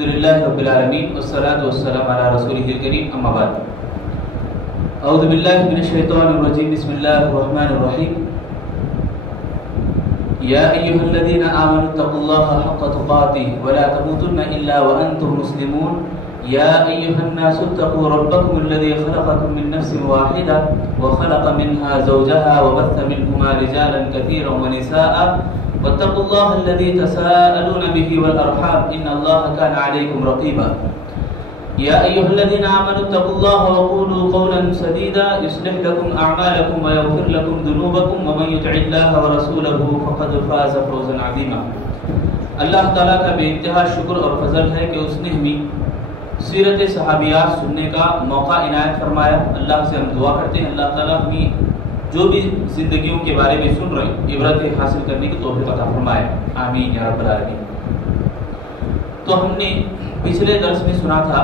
لله رب العالمين والصلاة والسلام على رسوله الكريم أما بعد أعوذ بالله من الشيطان الرجيم بسم الله الرحمن الرحيم يا أيها الذين آمنوا اتقوا الله حق تقاته ولا تموتن إلا وأنتم مسلمون يا أيها الناس اتقوا ربكم الذي خلقكم من نفس واحدة وخلق منها زوجها وبث منهما رجالا كثيرا ونساء واتقوا الله الذي تساءلون به والأرحام إن الله كان عليكم رقيبا يا أيها الذين آمنوا اتقوا الله وقولوا قولا سديدا يصلح لكم أعمالكم ويغفر لكم ذنوبكم ومن يطع الله ورسوله فقد فاز فوزا عظيما. اللہ تعالیٰ کا بے انتہا شکر اور فضل ہے کہ اس نے ہمیں سیرت صحابیات سننے کا موقع عنایت فرمایا. اللہ سے ہم دعا کرتے ہیں اللہ تعالیٰ ہمیں جو بھی زندگیوں کے بارے میں سن رہے ہیں عبرت حاصل کرنے کی توفیق عطا فرمائے. آمین یا رب العالمین. تو ہم نے پچھلے درس میں سنا تھا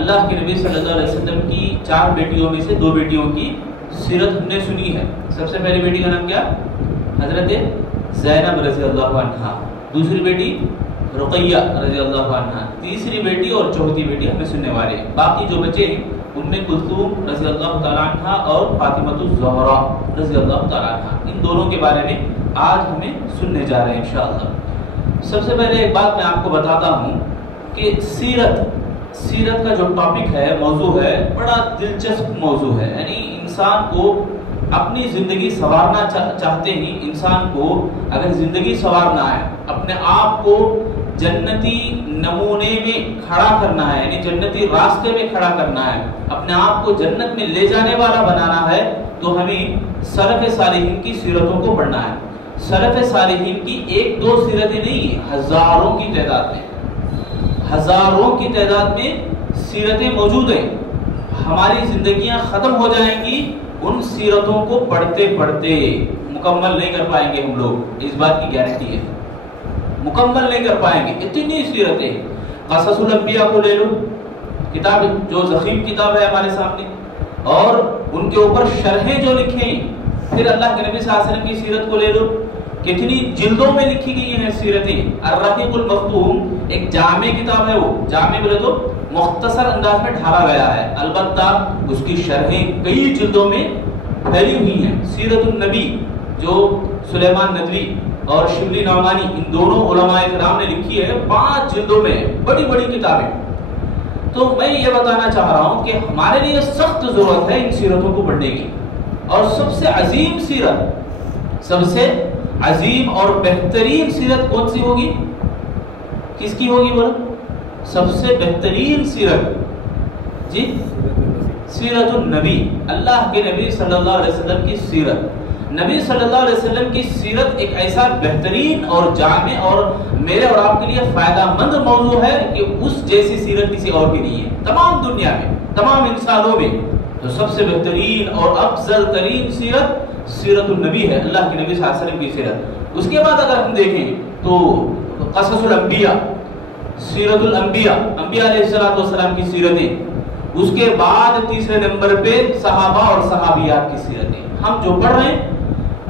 اللہ کے نبی صلی اللہ علیہ وسلم کی 4 بیٹیوں میں سے 2 بیٹیوں کی سیرت ہم نے سنی ہے. سب سے پہلی بیٹی کا نام کیا؟ حضرت زینب رضی اللہ عنہا. دوسری بیٹی رقیہ رضی اللہ عنہا. تیسری بیٹی اور چوتھی بیٹی ہمیں سننے والے ہیں. باقی جو بچے ہیں ام کلثوم رضی اللہ تعالیٰ عنہ اور فاطمہ الزہرا رضی اللہ تعالیٰ عنہ. ان دونوں کے بارے میں آج ہمیں سننے جا رہے ہیں انشاءاللہ. سب سے پہلے ایک بات میں آپ کو بتاتا ہوں کہ سیرت کا جو ٹاپک ہے، موضوع ہے، بڑا دلچسپ موضوع ہے. یعنی انسان کو اپنی زندگی سنوارنا چاہتے ہیں، انسان کو اگر زندگی سنوارنا ہے، اپنے آپ کو جنتی نمونے میں کھڑا کرنا ہے، یعنی جنتی راستے میں کھڑا کرنا ہے، اپنے آپ کو جنت میں لے جانے والا بنانا ہے، تو ہمیں سلف صالحین کی سیرتوں کو پڑھنا ہے. سلف صالحین کی 1-2 سیرتیں نہیں، ہزاروں کی تعداد میں سیرتیں موجود ہیں. ہماری زندگیاں ختم ہو جائیں گی ان سیرتوں کو پڑھتے پڑھتے. مکمل نہیں کر پائیں گے ہم لوگ، اس بات کی گارنٹی ہے. مکمل نہیں کر پائیں گے. اتنی سیرتیں. قصص الانبیاء کو لے لو، کتاب جو ضخیم کتاب ہے ہمارے سامنے، اور ان کے اوپر شرحیں جو لکھیں. پھر اللہ کے نبی صلی اللہ علیہ وسلم کی سیرت کو لے لو، کتنی جلدوں میں لکھی گئی ہیں سیرتیں. الرحیق المختوم ایک جامع کتاب ہے. وہ جامع بولے تو مختصر انداز میں ڈھالا گیا ہے، البتہ اس کی شرحیں کئی جلدوں میں پھیلی ہوئی ہیں. سیرت النبی جو سلیمان ندوی اور شبلی نعمانی ان دونوں علماء کرام نے لکھی ہے، 5 جلدوں میں، بڑی بڑی کتابیں. تو میں یہ بتانا چاہ رہا ہوں کہ ہمارے لیے سخت ضرورت ہے ان سیرتوں کو پڑھنے کی. اور سب سے عظیم سیرت، سب سے عظیم اور بہترین سیرت کون سی ہوگی؟ کس کی ہوگی بولو؟ سب سے بہترین سیرت جی سیرت النبی، اللہ کے نبی صلی اللہ علیہ وسلم کی سیرت. نبی صلی اللہ علیہ وسلم کی سیرت ایک ایسا بہترین اور جامع اور میرے اور آپ کے لیے فائدہ مند موضوع ہے کہ اس جیسی سیرت کسی اور کی نہیں ہے تمام دنیا میں، تمام انسانوں میں. تو سب سے بہترین اور افضل ترین سیرت سیرت النبی ہے، اللہ کے نبی صلی اللہ علیہ وسلم کی سیرت. اس کے بعد اگر ہم دیکھیں تو قصص الانبیاء، سیرت الانبیاء، انبیاء علیہ السلام کی سیرتیں. اس کے بعد تیسرے نمبر پہ صحابہ اور صحابیات کی سیرتیں. ہم جو پڑھ رہے ہیں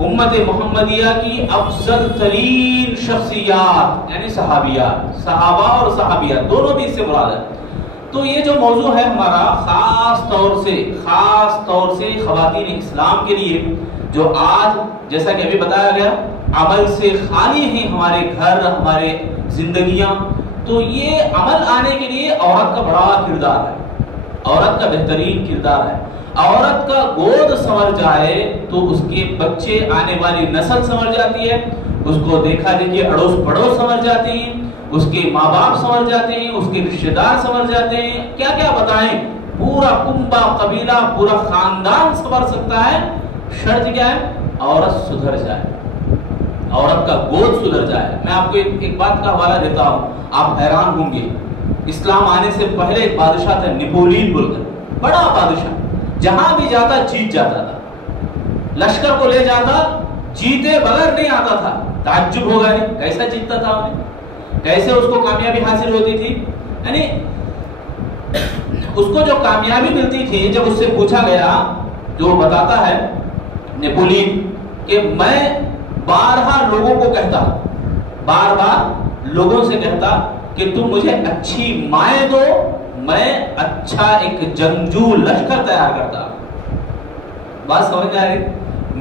امت محمدیہ کی افضل ترین شخصیات یعنی صحابیات، صحابہ اور صحابیات دونوں بھی اس سے مراد ہے. تو یہ جو موضوع ہے ہمارا خاص طور سے خواتین اسلام کے لیے، جو آج جیسا کہ ابھی بتایا گیا عمل سے خالی ہیں ہمارے گھر، ہمارے زندگیاں. تو یہ عمل آنے کے لیے عورت کا بڑا کردار ہے، عورت کا بہترین کردار ہے. عورت کا گود سنور جائے تو اس کے بچے، آنے والی نسل سنور جاتی ہے. اس کو دیکھا دیکھیے اڑوس پڑوس سنور جاتے ہیں، اس کے ماں باپ سنور جاتے ہیں، اس کے رشتہ دار سنور جاتے ہیں. کیا کیا بتائیں، پورا کنبہ، قبیلہ، پورا خاندان سنور سکتا ہے. شرط کیا ہے؟ عورت سدھر جائے، عورت کا گود سدھر جائے. میں آپ کو ایک بات کا حوالہ دیتا ہوں، آپ حیران ہوں گے. اسلام آنے سے پہلے ایک بادشاہ تھا نیپولین بول کر، بڑا بادشاہ، جہاں بھی جاتا جیت جاتا تھا. لشکر کو لے جاتا، جیتے بغیر نہیں آتا تھا. تعجب ہوگا نہیں کیسا جیتتا تھا انہیں، کیسے اس کو کامیابی حاصل ہوتی تھی. یعنی اس کو جو کامیابی ملتی تھی، جب اس سے پوچھا گیا، جو بتاتا ہے نیپولین کہ میں بارہا لوگوں کو کہتا، بار بار لوگوں سے کہتا کہ تم مجھے اچھی مائیں دو، میں اچھا ایک جنگجو لشکر تیار کرتا۔ بات سمجھ آ رہی؟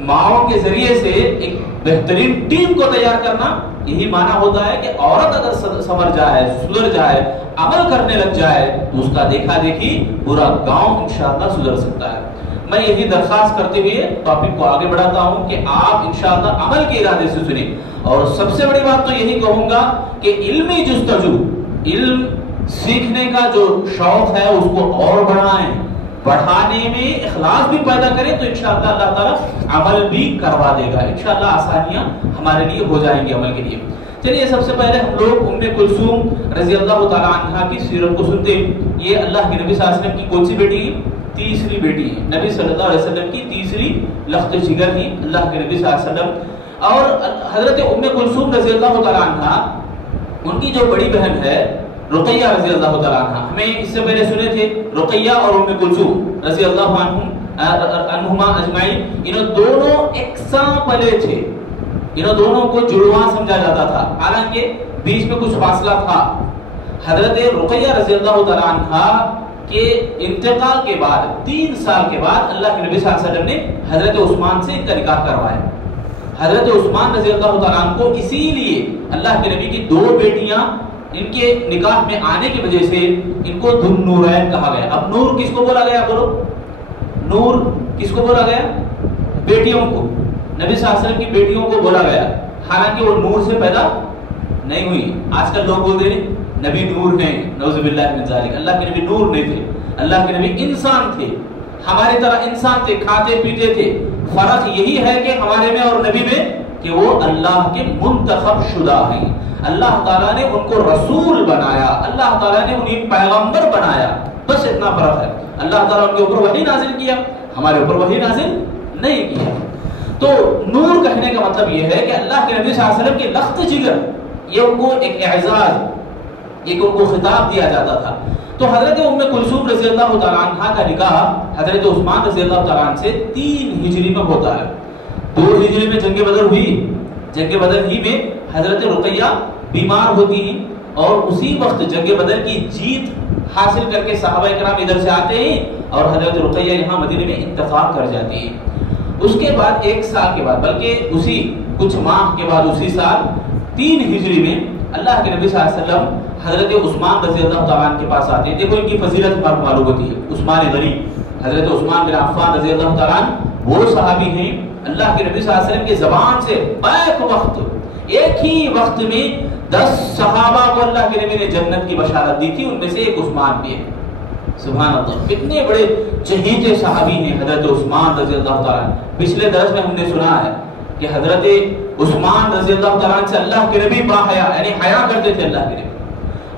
ماؤں کے ذریعے سے ایک بہترین ٹیم کو تیار کرنا، یہی معنی ہوتا ہے کہ عورت اگر سنور جائے، سدھر جائے، عمل کرنے لگ جائے تو اس کا دیکھا دیکھی پورا گاؤں انشاءاللہ سدھر سکتا ہے۔ میں یہی درخواست کرتے ہوئے ٹاپک کو آگے بڑھاتا ہوں کہ آپ انشاءاللہ عمل کے ارادے سے سنیں، اور سب سے بڑی بات تو یہی کہوں گا کہ علمی جستجو، علم سیکھنے کا جو شوق ہے اس کو اور بڑھائیں، بڑھانے میں اخلاص بھی پیدا کریں تو انشاءاللہ اللہ تعالیٰ عمل بھی کروا دے گا، انشاءاللہ آسانیاں ہمارے لیے ہو جائیں گی عمل کے لیے۔ چلیے سب سے پہلے ہم لوگ ام کلثوم رضی اللہ تعالیٰ عنہا کی سیرت کو سنتے ہیں۔ یہ اللہ کے نبی صلی اللہ علیہ وسلم کی کون سی بیٹی ہے؟ تیسری بیٹی ہے، نبی صلی اللہ علیہ وسلم کی تیسری لخت جگر تھی اللہ کے نبی صلی اللہ علیہ وسلم۔ اور حضرت ام کلثوم رضی اللہ تعالیٰ عنہا، ان کی جو بڑی بہن ہے رقیہ رضی اللہ تعالیٰ عنہ، ہمیں اس سے پہلے سنے تھے رقیہ اور ام کلثوم رضی اللہ عنہما اجمعین، انہوں دونوں یکساں پلے تھے، انہوں دونوں کو جڑواں سمجھا جاتا تھا، حالانکہ بیچ میں کچھ فاصلہ تھا۔ حضرت رقیہ رضی اللہ تعالیٰ عنہ کے انتقال کے بعد 3 سال کے بعد اللہ کے نبی صلی اللہ علیہ وسلم نے حضرت عثمان سے ان کا نکاح کروایا۔ حضرت عثمان رضی اللہ تعالیٰ عنہ کو اسی لیے اللہ کے نبی کی 2 بیٹیاں ان کے نکاح میں آنے کی وجہ سے ان کو ذو النورین کہا گیا۔ اب نور کس کو بولا گیا؟ بولو، نور کس کو بولا گیا؟ بیٹیوں کو، نبی صلی اللہ علیہ وسلم کی بیٹیوں کو بولا گیا، حالانکہ وہ نور سے پیدا نہیں ہوئی۔ آج کل لوگ بولتے ہیں نبی نور ہیں، نعوذ باللہ من ذالک، اللہ کے نبی نور نہیں تھے، اللہ کے نبی انسان تھے، ہماری طرح انسان تھے، کھاتے پیتے تھے۔ فرق یہی ہے کہ ہمارے میں اور نبی میں کہ وہ اللہ کے منتخب شدہ ہیں، اللہ تعالیٰ نے ان کو رسول بنایا، اللہ تعالیٰ نے انہیں پیغمبر بنایا، بس اتنا فرق ہے۔ اللہ تعالیٰ ان کے اوپر وحی نازل کیا، ہمارے اوپر وحی نازل نہیں کیا۔ تو نور کہنے کا مطلب یہ ہے کہ اللہ کے نبی صلی اللہ علیہ وسلم کی لخت جگر، یہ ان کو ایک اعزاز، ایک ان کو خطاب دیا جاتا تھا۔ تو حضرت ام کلثوم رضی اللہ تعالیٰ عنہ کا نکاح حضرت عثمان رضی اللہ تعالیٰ عنہ سے 3 ہجری میں ہوتا ہے۔ 2 ہجری میں جنگ بدر ہوئی، جنگ بدر ہی میں حضرت رقیہ بیمار ہوتی ہیں، اور اسی وقت جنگ بدر کی جیت حاصل کر کے صحابہ کرام ادھر سے آتے ہیں اور حضرت رقیہ یہاں مدینے میں انتقال کر جاتی ہیں۔ اس کے بعد 1 سال کے بعد، بلکہ اسی کچھ ماہ کے بعد، اسی سال 3 ہجری میں اللہ کے نبی صلی اللہ علیہ وسلم حضرت عثمان رضی اللہ تعالیٰ عنہ کے پاس آتے ہیں۔ دیکھو ان کی فضیلت معلوم ہوتی ہے۔ عثمان غنی، حضرت عثمان بن عفان رضی اللہ تعالیٰ عنہ وہ صحابی ہیں اللہ کے نبی صلی اللہ علیہ وسلم کی زبان سے بیک وقت، ایک ہی وقت میں 10 صحابہ کو اللہ کے نبی نے جنت کی بشارت دی تھی، ان میں سے ایک عثمان بھی ہے۔ سبحان اللہ، کتنے بڑے چہیتے صحابی ہیں حضرت عثمان رضی اللہ تعالیٰ عنہ۔ پچھلے درس میں ہم نے سنا ہے کہ حضرت عثمان رضی اللہ تعالیٰ عنہ سے اللہ کے نبی باحیا، یعنی حیا کرتے تھے اللہ کے نبی،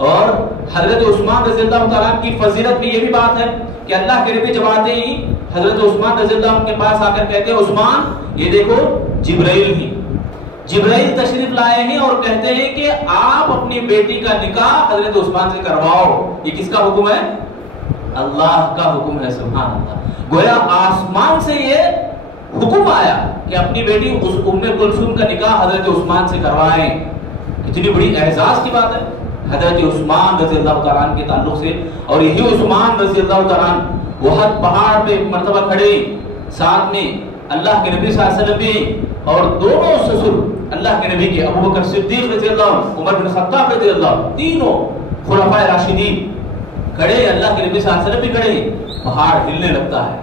اور حضرت عثمان رضی اللہ تعالیٰ عنہ کی فضیلت میں یہ بھی بات ہے کہ اللہ کے نبی جب آتے ہی حضرت عثمان رضی اللہ عنہ کے پاس آ کر کہتے ہیں عثمان یہ دیکھو جبرائیل ہی، جبرائیل تشریف لائے ہیں اور کہتے ہیں کہ آپ اپنی بیٹی کا نکاح حضرت عثمان سے کرواؤ۔ یہ کس کا حکم ہے؟ اللہ کا حکم ہے۔ سبحان اللہ، گویا آسمان سے یہ حکم آیا کہ اپنی بیٹی اس ام کلثوم کا نکاح حضرت عثمان سے کروائیں۔ کتنی بڑی اعزاز کی بات ہے حضرت عثمان رضی اللہ تعالیٰ عنہ کے تعلق سے۔ اور یہی عثمان رضی اللہ تعالیٰ عنہ احد پہاڑ پہ مرتبہ کھڑے، ساتھ میں اللہ کے نبی صلی اللہ علیہ وسلم بھی، اور دونوں سسر اللہ کے نبی کے ابو بکر صدیق رضی اللہ عنہ، عمر بن خطاب رضی اللہ عنہ، تینوں خلفائے راشدین کھڑے، اللہ کے نبی صلی اللہ علیہ وسلم بھی کھڑے۔ پہاڑ ہلنے لگتا ہے،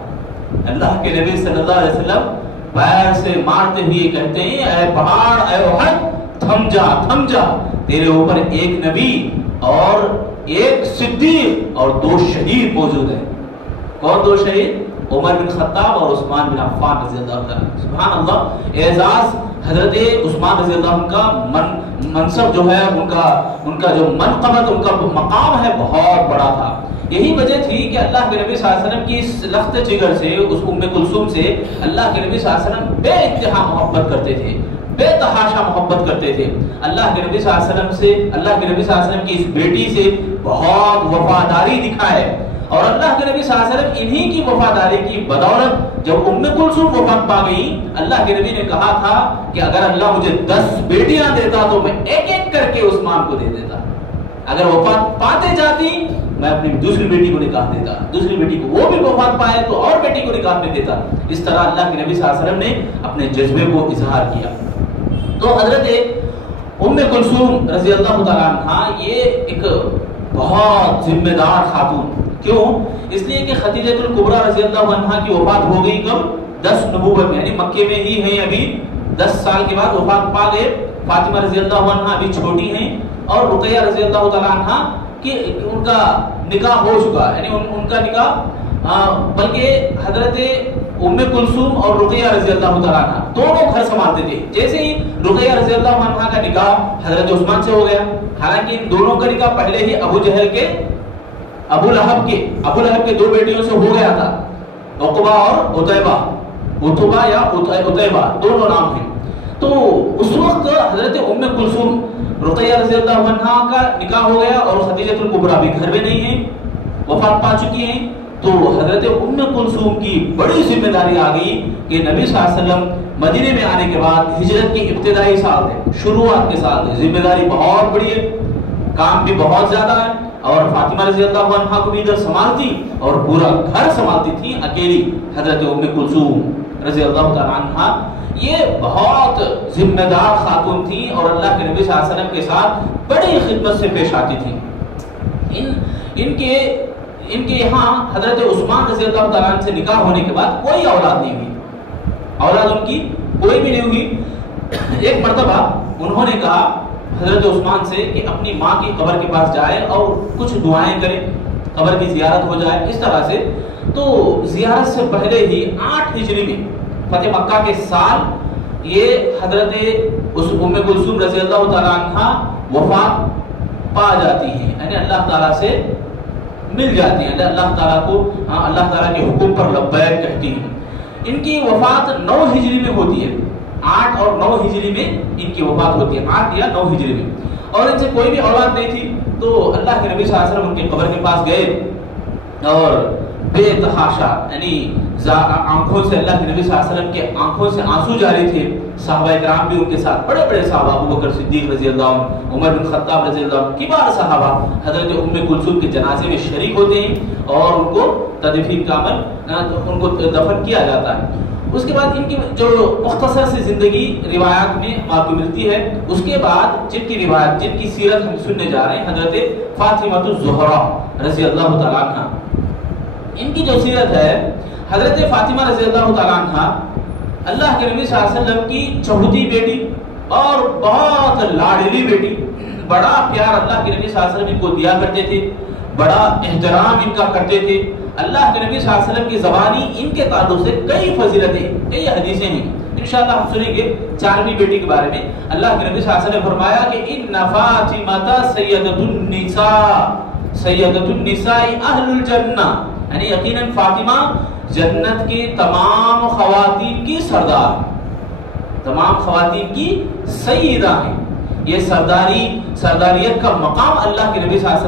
اللہ کے نبی صلی اللہ علیہ وسلم پیر سے مارتے ہوئے کہتے ہیں اے پہاڑ، اے احد، تھم جا تھم جا، تیرے اوپر ایک نبی اور ایک صدیق اور 2 شہید موجود ہیں۔ کون 2 شہید؟ عمر بن خطاب اور عثمان بن عفان رضی اللہ عنہ۔ سبحان اللہ، اعزاز حضرت عثمان رضی اللہ عنہ کا منصب جو ہے، ان کا جو منقبت، ان کا مقام ہے، بہت بڑا تھا۔ یہی وجہ تھی کہ اللہ کے نبی صلی اللہ علیہ وسلم کی اس لخت جگر سے، اس ام کلثوم سے اللہ کے نبی صلی اللہ علیہ وسلم بے انتہا محبت کرتے تھے، بے تحاشا محبت کرتے تھے۔ اللہ کے نبی صلی اللہ علیہ وسلم سے، اللہ کے نبی صلی اللہ علیہ وسلم کی اس بیٹی سے بہت وفاداری دکھائے، اور اللہ کے نبی صلی اللہ علیہ وسلم انہی کی وفاداری کی بدولت جب ام کلثوم وفات پا گئی، اللہ کے نبی نے کہا تھا کہ اگر اللہ مجھے 10 بیٹیاں دیتا تو میں ایک ایک کر کے عثمان کو دے دیتا۔ اگر وفات پاتے جاتی میں اپنی دوسری بیٹی کو نکاح دیتا, دوسری بیٹی کو, وہ بھی وفات پائے تو اور بیٹی کو نکاح میں دیتا. اس طرح اللہ کے نبی صلی اللہ علیہ وسلم نے اپنے جذبے کو اظہار کیا. تو حضرت ام کلثوم رضی اللہ تعالیٰ عنہ یہ ایک بہت ذمہ دار خاتون. کیوں؟ اس لیے کہ خدیجہ الکبریٰ رضی اللہ عنہ کی وفات ہو گئی کب؟ 10 نبوت میں, یعنی مکے میں ہی ہیں, ابھی 10 سال کے بعد وفات پا گئے. فاطمہ رضی اللہ عنہ ابھی چھوٹی ہیں, اور رقیہ رضی اللہ تعالیٰ عنہ کہ ان کا نکاح ہو چکا, یعنی ان کا نکاح, بلکہ حضرت ام کلثوم اور رقیہ رضی اللہ تعالیٰ عنہ دونوں گھر سنبھالتے تھے. جیسے ہی رقیہ رضی اللہ عنہ کا نکاح حضرت عثمان سے ہو گیا, حالانکہ ان دونوں کا نکاح پہلے ہی ابو جہل کے ابو لہب کے 2 بیٹیوں سے ہو گیا تھا, عقبہ اور عتیبہ, عتبہ یا عتیبہ دونوں نام ہیں. تو اس وقت حضرت ام کلثوم رقیہ رضی اللہ عنہ کا نکاح ہو گیا, اور خدیجہ الکبریٰ بھی گھر میں نہیں ہیں, وفات پا چکی ہیں. تو حضرت ام کلثوم کی بڑی ذمہ داری آ گئی کہ نبی صلی اللہ علیہ وسلم مدینے میں آنے کے بعد ہجرت کے ابتدائی سال تھے, شروعات کے سال تھے, ذمہ داری بہت بڑی ہے, کام بھی بہت زیادہ ہے, اور فاطمہ رضی اللہ عنہ کو بھی ادھر سنبھالتی اور پورا گھر سنبھالتی تھی اکیلی حضرت ام کلثوم رضی اللہ تعالیٰ عنہ. یہ بہت ذمہ دار خاتون تھی اور اللہ کے نبی صلی اللہ علیہ وسلم کے ساتھ بڑی خدمت سے پیش آتی تھی. ان کے یہاں حضرت عثمان رضی اللہ تعالیٰ عنہ سے نکاح ہونے کے بعد کوئی اولاد نہیں ہوئی, اولاد ان کی کوئی بھی نہیں ہوئی. ایک مرتبہ انہوں نے کہا حضرت عثمان سے کہ اپنی ماں کی قبر کے پاس جائے اور کچھ دعائیں کریں, قبر کی زیارت ہو جائے. اس طرح سے تو زیارت سے پہلے ہی 8 ہجری میں فتح مکہ کے سال یہ حضرت ام کلثوم رضی اللہ تعالیٰ عنہ وفات پا جاتی ہیں, یعنی اللہ تعالیٰ سے مل جاتی ہیں, اللہ تعالیٰ کو اللہ تعالیٰ کے حکم پر لبیک کہتی ہیں. ان کی وفات 9 ہجری میں ہوتی ہے, 8 اور 9 ہجری میں ان کی وفات ہوتی ہے, 8 یا 9 ہجری میں. اور ان سے کوئی بھی اولاد نہیں تھی. تو اللہ کے نبی صلی اللہ علیہ وسلم ان کے قبر کے پاس گئے اور بے تحاشا, یعنی آنکھوں سے اللہ کے نبی صلی اللہ علیہ وسلم کے آنکھوں سے آنسو جاری تھے. صحابہ کرام بھی ان کے ساتھ, بڑے بڑے صحابہ, ابو بکر صدیق رضی اللہ عنہ, عمر بن خطاب رضی اللہ عنہ, کبار صحابہ حضرت ام کلثوم کے جنازے میں شریک ہوتے ہیں اور ان کو تدفین کا عمل, ان کو دفن کیا جاتا ہے. اس کے بعد ان کی جو مختصر سی زندگی روایات میں آپ کو ملتی ہے. اس کے بعد جن کی روایت, جن کی سیرت ہم سننے جا رہے ہیں, حضرت فاطمہ الزہرا رضی اللہ تعالیٰ عنہ. ان کی جو سیرت ہے, حضرت فاطمہ رضی اللہ تعالیٰ عنہ اللہ کے نبی صلی اللہ علیہ وسلم کی چہوتی بیٹی اور بہت لاڈلی بیٹی. بڑا پیار اللہ کے نبی صلی اللہ علیہ وسلم ان کو دیا کرتے تھے, بڑا احترام ان کا کرتے تھے. اللہ کے نبی صلی اللہ علیہ وسلم کی زبانی ان کے تعلق سے کئی فضیلتیں, کئی حدیثیں ہیں. انشاءاللہ ہم سنیں گے 4ویں بیٹی کے بارے میں. اللہ کے نبی صلی اللہ علیہ وسلم نے فرمایا کہ ان فاطمہ سیدۃ النساء اہل الجنہ, یعنی یقیناً فاطمہ جنت کی تمام خواتین کی سردار, تمام خواتین کی سیدہ ہیں. یہ سرداریت کا مقام اللہ کے نبی صلی اللہ علیہ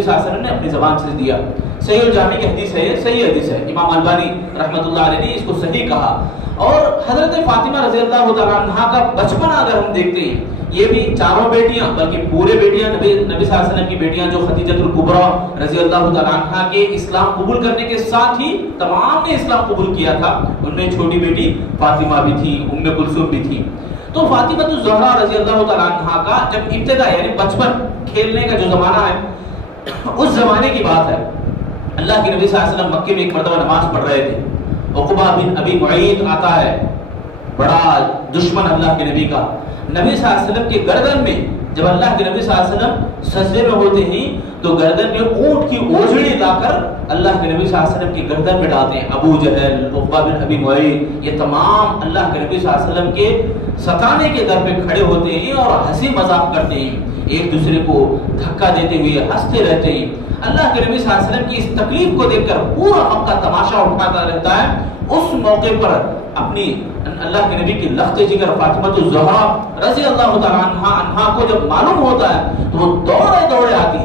وسلم نے اپنی زبان سے دیا. صحیح الجامع کی حدیث ہے, صحیح حدیث ہے. امام البانی رحمۃ اللہ علیہ نے اس کو صحیح کہا. اور حضرت فاطمہ رضی اللہ تعالیٰ عنہ کا بچپن اگر ہم دیکھتے ہیں, یہ بھی چاروں بیٹیاں, بلکہ پورے بیٹیاں, نبی صلی اللہ علیہ وسلم کی بیٹیاں جو خدیجہ الکبریٰ رضی اللہ تعالیٰ عنہ کے اسلام قبول کرنے کے ساتھ ہی تمام نے اسلام قبول کیا تھا, ان میں چھوٹی بیٹی فاطمہ بھی تھی, ام کلثوم بھی تھی. تو فاطمہ الزہرا رضی اللہ تعالیٰ عنہ کا جب ابتدا, یعنی بچپن, کھیلنے کا جو زمانہ ہے, اس زمانے کی بات ہے. اللہ کے نبی صلی اللہ علیہ وسلم مکے میں ایک مرتبہ نماز پڑھ رہے تھے. عقبہ بن ابی معیط آتا ہے, بڑا دشمن اللہ کے نبی کا. نبی صلی اللہ علیہ وسلم کے گردن میں, جب اللہ کے نبی صلی اللہ علیہ وسلم سجدے میں ہوتے ہیں تو گردن میں اونٹ کی اوجڑی لا کر اللہ کے نبی صلی اللہ علیہ وسلم کی گردن میں ڈالتے ہیں. ابو جہل, عقبہ بن ابی معیط, یہ تمام اللہ کے نبی صلی اللہ علیہ وسلم کے ستانے کے در پہ کھڑے ہوتے ہیں اور ہنسی مذاق کرتے ہیں, ایک دوسرے کو دھکا دیتے ہوئے ہنستے رہتے ہیں. اللہ کے نبی صلی اللہ علیہ وسلم کی اس تکلیف کو دیکھ کر پورا مکہ تماشا اٹھاتا رہتا ہے. اس موقع پر اپنی اللہ کے نبی کی لخت جگر فاطمہ الزہرا رضی اللہ تعالیٰ عنہ کو جب معلوم ہوتا ہے تو وہ دوڑے دوڑے آتی ہے,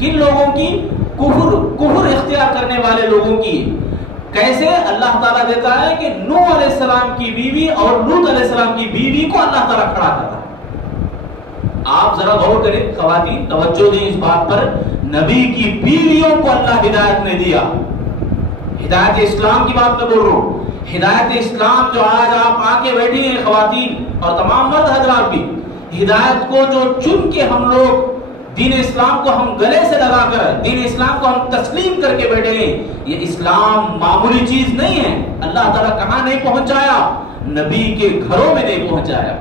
کن لوگوں کی؟ کفر اختیار کرنے والے لوگوں کی. کیسے؟ اللہ تعالیٰ دیتا ہے کہ نوح علیہ السلام کی بیوی اور لوط علیہ السلام کی بیوی کو اللہ تعالیٰ کھڑا کرتا ہے. آپ ذرا غور کریں خواتین، توجہ دیں اس بات پر، نبی کی بیویوں کو اللہ ہدایت نے دیا. ہدایت اسلام کی بات میں بول رہا ہوں. ہدایت اسلام جو آج آپ آ کے بیٹھی ہیں خواتین اور تمام مرد حضرات بھی، ہدایت کو جو چن کے ہم لوگ دین اسلام کو ہم گلے سے لگا کر دین اسلام کو ہم تسلیم کر کے بیٹھے ہیں، یہ اسلام معمولی چیز نہیں ہے. اللہ تعالیٰ کہاں نہیں پہنچایا؟ نبی کے گھروں میں نہیں پہنچایا.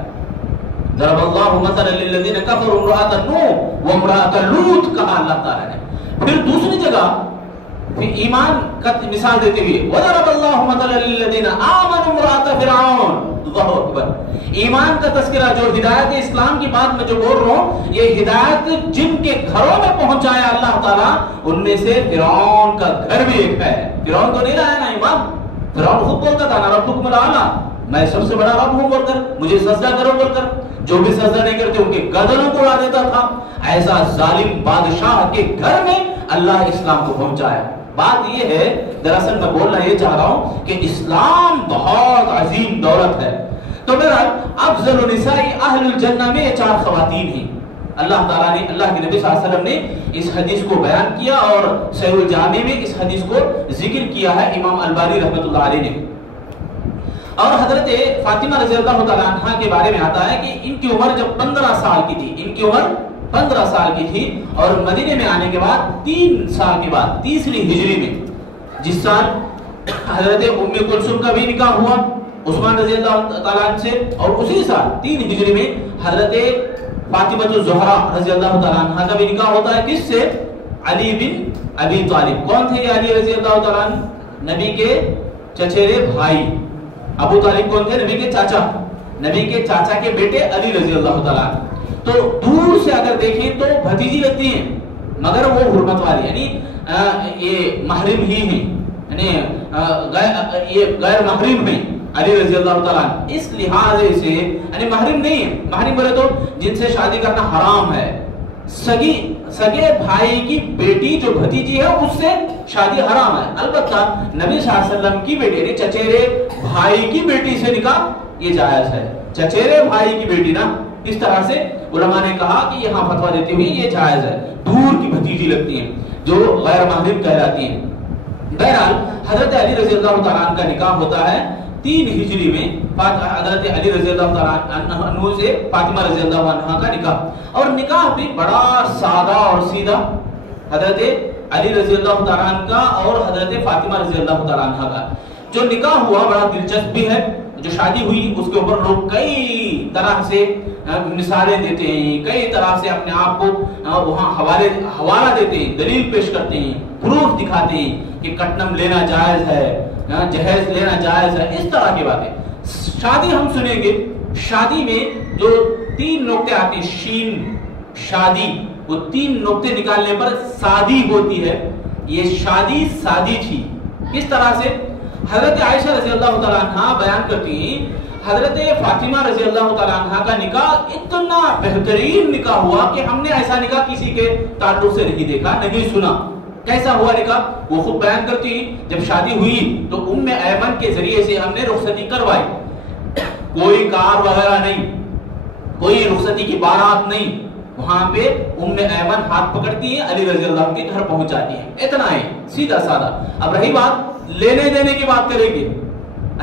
ضرب اللہ مثلا للذین کفروا امرأۃ نوح وامرأۃ لوط کہا اللہ تعالیٰ نے. پھر دوسری جگہ پھر ایمان کا مثال دیتے ہوئے وضرب اللہ مثلا للذین آمنوا امرأۃ فرعون. اللہ اکبر. ایمان کا تذکرہ جو ہدایت اسلام کی بات میں جو بول رہا ہوں، یہ ہدایت جن کے گھروں میں پہنچایا اللہ تعالیٰ، ان میں سے فرعون کا گھر بھی ایک ہے. فرعون تو نہیں رہا نا ایمان. فرعون خود بولتا تھا نا ربکم الاعلی، میں سب سے بڑا رب ہوں بول کر، مجھے سجدہ کرو بول کر. جو بھی سجدہ نہیں کرتے ان کے گردنوں کو اڑا دیتا تھا. ایسا ظالم بادشاہ کے گھر میں اللہ اسلام کو پہنچایا. بات یہ ہے، دراصل میں بولنا یہ چاہ رہا ہوں کہ اسلام بہت عظیم دولت ہے. تو میرا افضل النساء اہل الجنہ میں یہ 4 خواتین ہیں. اللہ تعالیٰ نے، اللہ کے نبی صلی اللہ علیہ وسلم نے اس حدیث کو بیان کیا اور صحیح الجامع میں اس حدیث کو ذکر کیا ہے امام البانی رحمۃ اللہ علیہ نے. اور حضرت فاطمہ رضی اللہ تعالیٰ عنہ کے بارے میں آتا ہے کہ ان کی عمر جب 15 سال کی تھی، ان کی عمر 15 سال کی تھی، اور مدینے میں آنے کے بعد 3 سال کے بعد 3ری ہجری میں، جس سال حضرت ام کلثوم کا بھی نکاح ہوا عثمان رضی اللہ تعالیٰ عنہ سے، اور اسی سال 3 ہجری میں حضرت فاطمہ الزہرا رضی اللہ تعالیٰ عنہ کا بھی نکاح ہوتا ہے. کس سے؟ علی بن ابی طالب. کون تھے یہ علی رضی اللہ تعالیٰ عنہ؟ نبی کے چچیرے بھائی. ابو طالب کون تھے؟ نبی کے چاچا، نبی کے چاچا کے بیٹے علی رضی اللہ تعالیٰ عنہ. تو دور سے اگر دیکھیں تو بھتیجی لگتی ہیں، مگر وہ حرمت والی، یعنی یہ محرم ہی ہیں، یعنی یہ غیر محرم ہیں علی رضی اللہ تعالیٰ عنہ. اس لحاظ سے یعنی محرم نہیں ہے. محرم بولے تو جن سے شادی کرنا حرام ہے. سگے بھائی کی بیٹی جو بھتیجی ہے اس سے شادی حرام ہے. البتہ نبی صلی اللہ علیہ وسلم کی بیٹی یعنی چچیرے بھائی کی بیٹی سے نکاح یہ جائز ہے. چچیرے بھائی کی بیٹی نا، اس طرح سے علماء نے کہا کہ یہاں فتویٰ دیتے ہوئے یہ جائز ہے. دور کی بھتیجی لگتی ہیں جو غیر محرم کہلاتی ہیں. بہرحال حضرت علی رضی اللہ تعالیٰ عنہ کا نکاح ہوتا ہے 3 ہجری میں. حضرت علی رضی اللہ تعالیٰ عنہ سے فاطمہ رضی اللہ عنہ کا نکاح، اور نکاح بھی بڑا سادہ اور سیدھا. حضرت علی رضی اللہ تعالیٰ عنہ کا اور حضرت فاطمہ رضی اللہ تعالیٰ عنہ کا جو نکاح ہوا بڑا دلچسپ بھی ہے. جو شادی ہوئی اس کے اوپر لوگ کئی طرح سے مثالیں دیتے ہیں، کئی طرح سے اپنے آپ کو وہاں حوالہ دیتے ہیں، دلیل پیش کرتے ہیں، پروف دکھاتے ہیں کہ کٹنم لینا جائز ہے، جہیز لینا جائز ہے. اس طرح کی باتیں. شادی ہم سنیں گے، شادی میں جو 3 نقطے آتے ہیں، شین شادی، وہ 3 نقطے نکالنے پر سادی ہوتی ہے. یہ شادی سادی تھی. کس طرح سے؟ حضرت عائشہ رضی اللہ تعالیٰ عنہ بیان کرتی ہیں حضرت فاطمہ رضی اللہ تعالیٰ عنہ کا نکاح اتنا بہترین نکاح ہوا کہ ہم نے ایسا نکاح کسی کے تعلق سے نہیں دیکھا، نہیں سنا. کیسا ہوا نکاح؟ وہ خود بیان کرتی ہیں جب شادی ہوئی تو ام ایمن کے ذریعے سے ہم نے رخصتی کروائی. کوئی کار وغیرہ نہیں، کوئی رخصتی کی بارات نہیں. وہاں پہ ام ایمن ہاتھ پکڑتی ہیں، علی رضی اللہ عنہ کے گھر پہنچ جاتی ہیں. اتنا ہے، سیدھا سادہ. اب رہی بات لینے دینے کی بات کریں گے.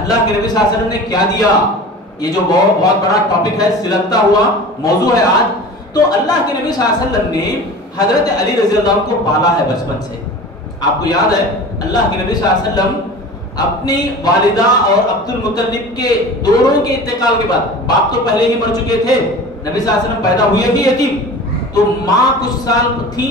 اللہ کے نبی صلی اللہ علیہ وسلم نے کیا دیا؟ یہ جو بہت بڑا ٹاپک ہے، سلگتا ہوا موضوع ہے آج. تو اللہ کے نبی صلی اللہ علیہ وسلم نے حضرت علی رضی اللہ عنہ کو پالا ہے بچپن سے. آپ کو یاد ہے اللہ کے نبی صلی اللہ علیہ وسلم اپنی والدہ اور عبد المطلب کے دونوں کے انتقال کے بعد، باپ تو پہلے ہی مر چکے تھے، نبی صلی اللہ علیہ وسلم پیدا ہوئے بھی یتیم، تو ماں کچھ سال تھی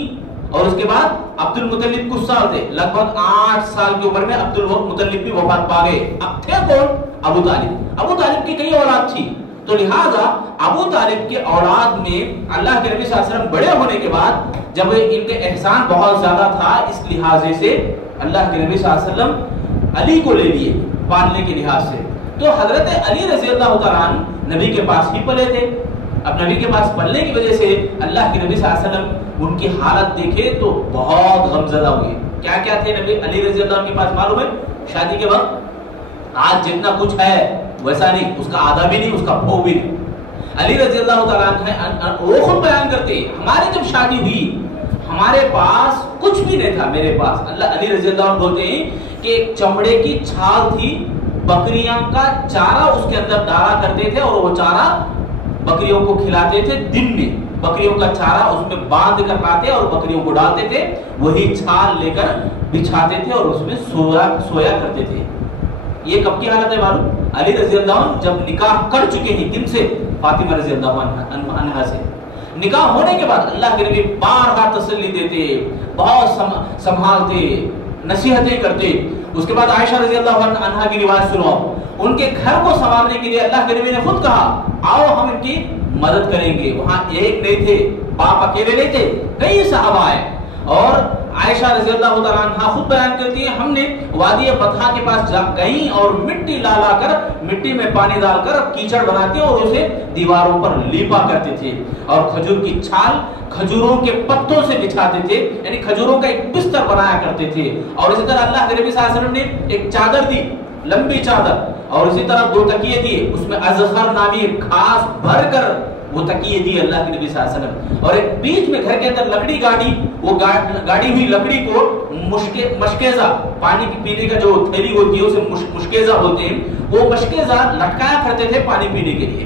اور اس کے بعد عبد المطلب کچھ سال تھے. لگ بھگ 8 سال کی عمر میں عبد المطلب بھی وفات پا گئے. اب تھے کون؟ ابو طالب. ابو طالب کی کئی اولاد تھی، تو لہٰذا ابو طالب کے اولاد میں اللہ کے نبی صلی اللہ علیہ وسلم بڑے ہونے کے بعد جب ان کے احسان بہت زیادہ تھا، اس لحاظ سے اللہ کے نبی صلی اللہ علیہ وسلم علی کو لے لیے پالنے کے لحاظ سے. تو حضرت علی رضی اللہ تعالیٰ عنہ نبی کے پاس ہی پلے تھے. اب نبی کے پاس پلنے کی وجہ سے اللہ کے نبی صلی اللہ علیہ وسلم ان کی حالت دیکھے تو بہت غمزدہ ہوئے. کیا کیا تھے نبی علی رضی اللہ عنہ کے پاس معلوم ہے؟ شادی کے وقت آج جتنا کچھ ہے ویسا نہیں، اس کا آدھا بھی نہیں، اس کا پھو بھی نہیں. علی رضی اللہ تعالیٰ عنہ وہ خود بیان کرتے ہیں ہماری جب شادی ہوئی ہمارے پاس کچھ بھی نہیں تھا. میرے پاس اللہ علی رضی اللہ عنہ بولتے ہیں کہ ایک چمڑے کی چھال تھی، بکریاں کا چارہ اس کے اندر ڈالا کرتے تھے اور وہ چارہ بکریوں کو کھلاتے تھے. دن میں بکریوں کا چارہ اس میں باندھ کر لاتے اور بکریوں کو ڈالتے تھے، وہی چھال لے کر بچھاتے تھے اور اس میں سویا کرتے تھے. یہ کب کی حالت ہے معلوم؟ علی رضی اللہ عنہ جب نکاح کر چکے ہیں. کن سے؟ فاطمہ رضی اللہ عنہا سے. نکاح ہونے کے بعد اللہ کے نبی بارہا تسلی دیتے، بہت سنبھالتے، نصیحتیں کرتے. اس کے بعد عائشہ رضی اللہ عنہا کی روایت سنو. ان کے گھر کو سنبھالنے کے لیے اللہ کے نبی نے خود کہا آؤ ہم ان کی مدد کریں گے. وہاں ایک نہیں تھے، باپ اکیلے نہیں تھے، کئی صحابہ آئے. اور عائشہ رضی اللہ تعالیٰ عنہ خود بیان کرتی ہیں ہم نے وادی بطحا کے پاس گئیں اور مٹی لا کر مٹی میں پانی ڈال کر کیچڑ بناتے اور اسے دیواروں پر لیپا کرتے تھے اور کھجور کی چھال کھجوروں کے پتوں سے بچھاتے تھے، یعنی کھجوروں کا ایک بستر بنایا کرتے تھے. اور اسی طرح اللہ کے نبی صلی اللہ علیہ وسلم نے ایک چادر دی، لمبی چادر، اور اسی طرح 2 تکیے دیے، اس میں ازخر نامی گھاس بھر کر وہ تکیے دیے اللہ کے نبی صلی اللہ علیہ وسلم. اور ایک بیچ میں گھر کے اندر لکڑی گاڑی، وہ گاڑی ہوئی لکڑی کو مشکیزہ، پانی پینے کا جو تھیلی ہوتی ہے اسے مشکیزہ بولتے ہیں، وہ مشکیزہ لٹکایا کرتے تھے پانی پینے کے لیے.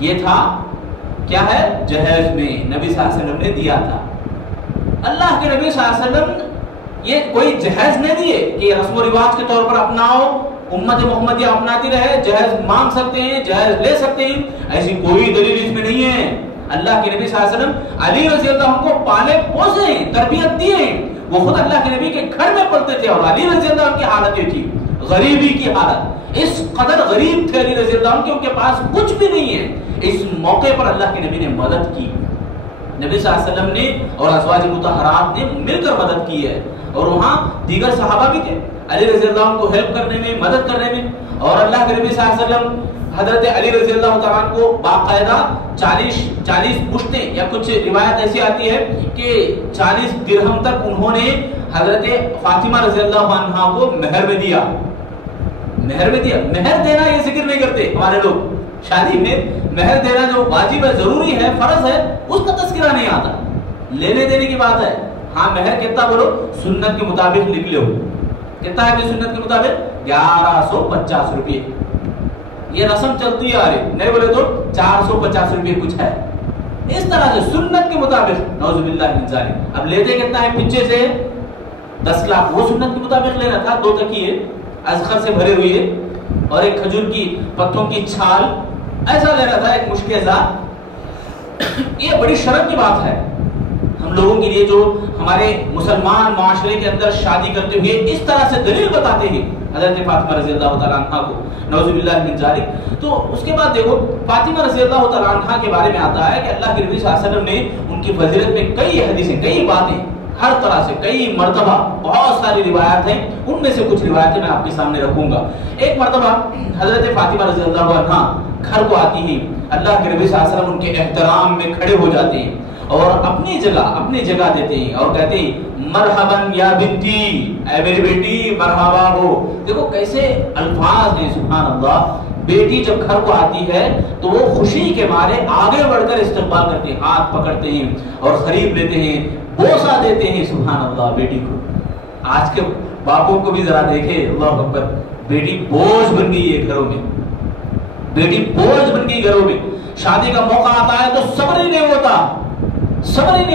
یہ تھا کیا ہے؟ جہیز میں نبی صلی اللہ علیہ وسلم نے دیا تھا. اللہ کے نبی صلی اللہ علیہ وسلم یہ کوئی جہیز نہیں دیے کہ رسم و رواج کے طور پر اپناؤ، امت محمدیہ اپناتی رہے، جہیز مانگ سکتے ہیں، جہیز لے سکتے ہیں، ایسی کوئی دلیل اس میں نہیں ہے. اللہ کے نبی صلی اللہ علیہ وسلم علی رضی اللہ عنہ کو پالے پوسے ہیں، تربیت دیے ہیں. وہ خود اللہ کے نبی کے گھر میں پلتے تھے اور علی رضی اللہ عنہ کی حالت یہ تھی، غریبی کی حالت. اس قدر غریب تھے علی رضی اللہ عنہ کہ ان کے پاس کچھ بھی نہیں ہے. اس موقع پر اللہ کے نبی نے مدد کی. نبی صلی اللہ علیہ وسلم نے اور ازواج مطہرات نے مل کر مدد کی ہے. اور وہاں دیگر صحابہ بھی تھے علی رضی اللہ عنہ کو ہیلپ کرنے میں، مدد کرنے میں. اور اللہ کے نبی صلی اللہ علیہ وسلم حضرت علی رضی اللہ تعالیٰ عنہ کو باقاعدہ 40 پشتیں، یا کچھ روایت ایسی آتی ہے کہ 40 درہم تک انہوں نے حضرت فاطمہ رضی اللہ عنہا کو مہر میں دیا. مہر میں دیا. مہر دینا یہ ذکر نہیں کرتے ہمارے لوگ. شادی میں مہر دینا جو واجب ہے، ضروری ہے، فرض ہے، اس کا تذکرہ نہیں آتا. لینے دینے کی بات ہے. ہاں مہر کتنا بولو؟ سنت کے مطابق لکھ لو. کتنا ہے سنت کے مطابق؟ 1150 روپے. یہ رسم چلتی آ رہی، نہیں بولے تو 450 روپے کچھ ہے. اس طرح سے سنت کے مطابق، نعوذ باللہ من ذالک. اب لیتے کتنا ہے پیچھے سے؟ 10 لاکھ. وہ سنت کے مطابق لینا تھا. 2 تکیے ازخر سے بھرے ہوئے اور ایک کھجور کی پتوں کی چھال، ایسا لینا تھا. ایک مشکیزہ. یہ بڑی شرم کی بات ہے ہم لوگوں کے لیے جو ہمارے مسلمان معاشرے کے اندر شادی کرتے ہوئے اس طرح سے دلیل بتاتے ہیں حضرت فاطمہ رضی اللہ تعالیٰ عنہ کو، نعوذ باللہ من ذالک. تو اس کے بعد دیکھو فاطمہ رضی اللہ تعالیٰ عنہ کے بارے میں آتا ہے کہ اللہ کے نبی صلی اللہ علیہ وسلم نے ان کی فضیلت میں کئی حدیثیں، کئی باتیں، ہر طرح سے کئی مرتبہ بہت ساری روایات ہیں. ان میں سے کچھ روایتیں میں آپ کے سامنے رکھوں گا. ایک مرتبہ حضرت فاطمہ رضی اللہ عنہ گھر کو آتی ہیں. اللہ کے نبی صلی اللہ علیہ وسلم ان کے احترام میں کھڑے ہو جاتے ہیں اور اپنی جگہ دیتے ہیں اور کہتے ہیں مرحباً یا بنتی، اے میری بیٹی مرحبا ہو. دیکھو کیسے الفاظ ہیں، سبحان اللہ. بیٹی جب گھر کو آتی ہے تو وہ خوشی کے مارے آگے بڑھ کر استقبال کرتے ہیں، ہاتھ پکڑتے ہیں اور قریب لیتے ہیں، بوسہ دیتے ہیں. سبحان اللہ. بیٹی کو آج کے باپوں کو بھی ذرا دیکھے، اللہ اکبر، بیٹی بوجھ بن گئی ہے گھروں میں. بیٹی بوجھ بن گئی گھروں میں. شادی کا موقع آتا ہے تو صبر ہی نہیں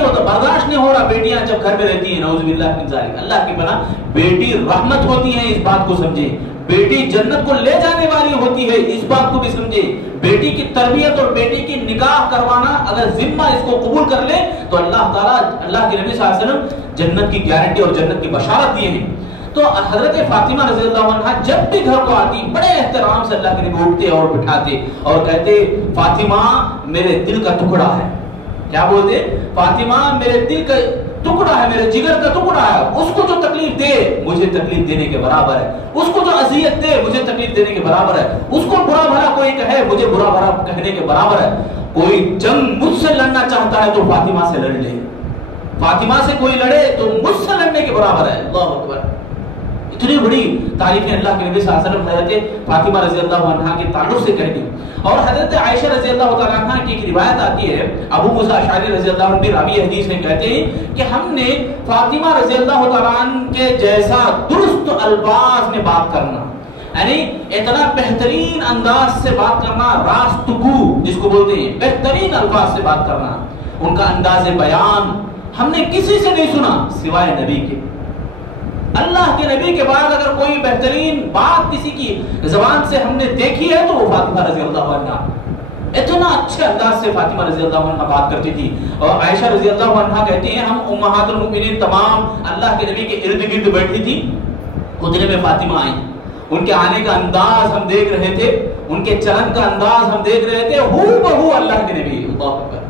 ہوتا، برداشت نہیں ہو رہا. بیٹیاں جب گھر میں رہتی ہیں، نعوذ باللہ من ذالک، اللہ کی پناہ، بیٹی رحمت ہوتی ہیں، اس بات کو سمجھے. بیٹی جنت کو لے جانے والی ہوتی ہے، اس بات کو بھی سمجھے. بیٹی کی تربیت اور بیٹی کی نکاح کروانا اگر ذمہ اس کو قبول کر لے تو اللہ تعالیٰ، اللہ کے نبی صلی اللہ علیہ وسلم جنت کی گارنٹی اور جنت کی بشارت دیے ہیں. تو حضرت فاطمہ رضی اللہ عنہ جب بھی گھر کو آتی بڑے احترام سے اللہ کے نبی اٹھتے اور بٹھاتے اور کہتے فاطمہ میرے دل کا ٹکڑا ہے. کیا بولتے؟ فاطمہ میرے دل کا ٹکڑا ہے، میرے جگر کا ٹکڑا ہے. اس کو جو تکلیف دے مجھے تکلیف دینے کے برابر ہے، اس کو جو اذیت دے مجھے تکلیف دینے کے برابر ہے، اس کو برا بھلا کوئی کہے مجھے برا بھلا کہنے کے برابر ہے. کوئی جنگ مجھ سے لڑنا چاہتا ہے تو فاطمہ سے لڑ لے، فاطمہ سے کوئی لڑے تو مجھ سے لڑنے کے برابر ہے۔ اللہ اکبر، اتنی بڑی تعریفیں اللہ کے نبی صلی اللہ علیہ وسلم حضرت فاطمہ رضی اللہ عنہا کے تعلق سے کہہ دی۔ اور حضرت عائشہ رضی اللہ تعالیٰ عنہ کی ایک روایت آتی ہے، ابو موسیٰ اشعری رضی اللہ عنہ بھی راوی حدیث میں کہتے ہیں کہ ہم نے فاطمہ رضی اللہ تعالیٰ عنہ کے جیسا درست الفاظ میں بات کرنا، یعنی اتنا بہترین انداز سے بات کرنا، راستگو جس کو بولتے ہیں، بہترین الفاظ سے بات کرنا، ان کا انداز بیان ہم نے کسی سے نہیں سنا سوائے نبی کے۔ اللہ کے نبی کے بعد اگر کوئی بہترین بات کسی کی زبان سے ہم نے دیکھی ہے تو وہ فاطمہ رضی اللہ عنہ، اتنا اچھے انداز سے فاطمہ رضی اللہ عنہ بات کرتی تھی۔ اور عائشہ رضی اللہ عنہ کہتی ہیں ہم امہات المؤمنین تمام اللہ کے نبی کے ارد گرد بیٹھی تھی، اتنے میں فاطمہ آئی، ان کے آنے کا انداز ہم دیکھ رہے تھے، ان کے چلن کا انداز ہم دیکھ رہے تھے، ہو بہو اللہ کے نبی، اللہ اکبر،